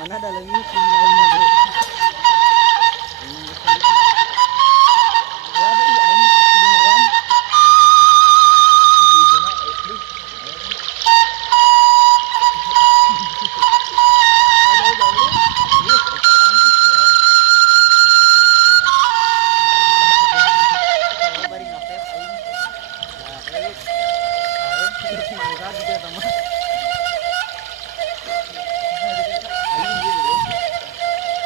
Mana ada lagi punya ini bu. Ada ini aing kedengeran. Itu iduna duh. Ada udah. Bari ngapet aing. Nah, balik. Aing semangat gitu sama.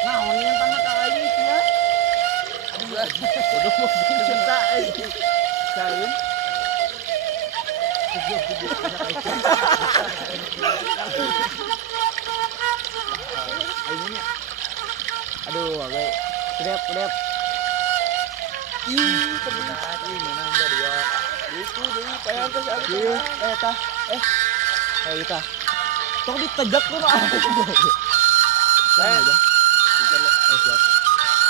Nah, ini yang tanda kali ya. Aduh, mau cinta Sain. Aduh, agak kedap. Ih, terlihat ini menang dia. Itu deui pengen terus tah. Kita. Tok ditegak tuh mah.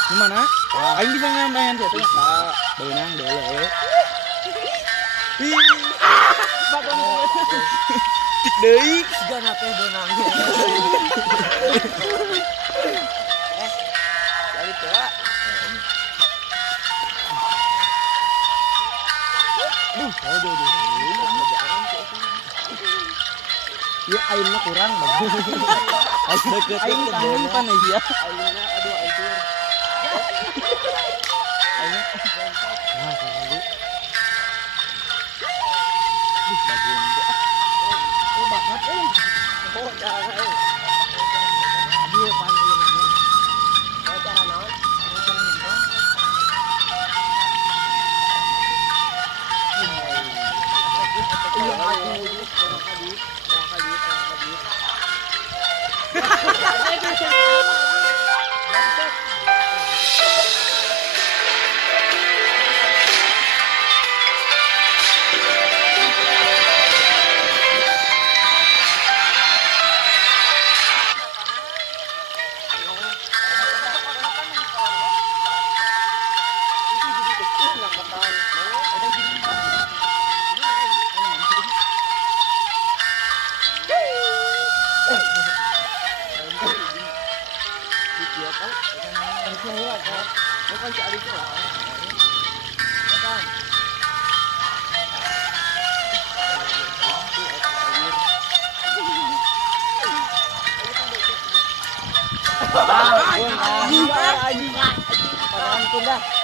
Gimana? Aing bisa main sih teh. Beunang deuleu. Ih. Bakon. Cik deui sigana teh beunang. Jadi coba. Aduh. Ya airnya kurang bagus. Air deket air tangan panas ya. Airnya aduh hancur. Airnya nah tadi. Bagus. Bakat Oh, cara Aduh panas ieu mah. Cara naon? Cara nyentong. Anjing. Anjing.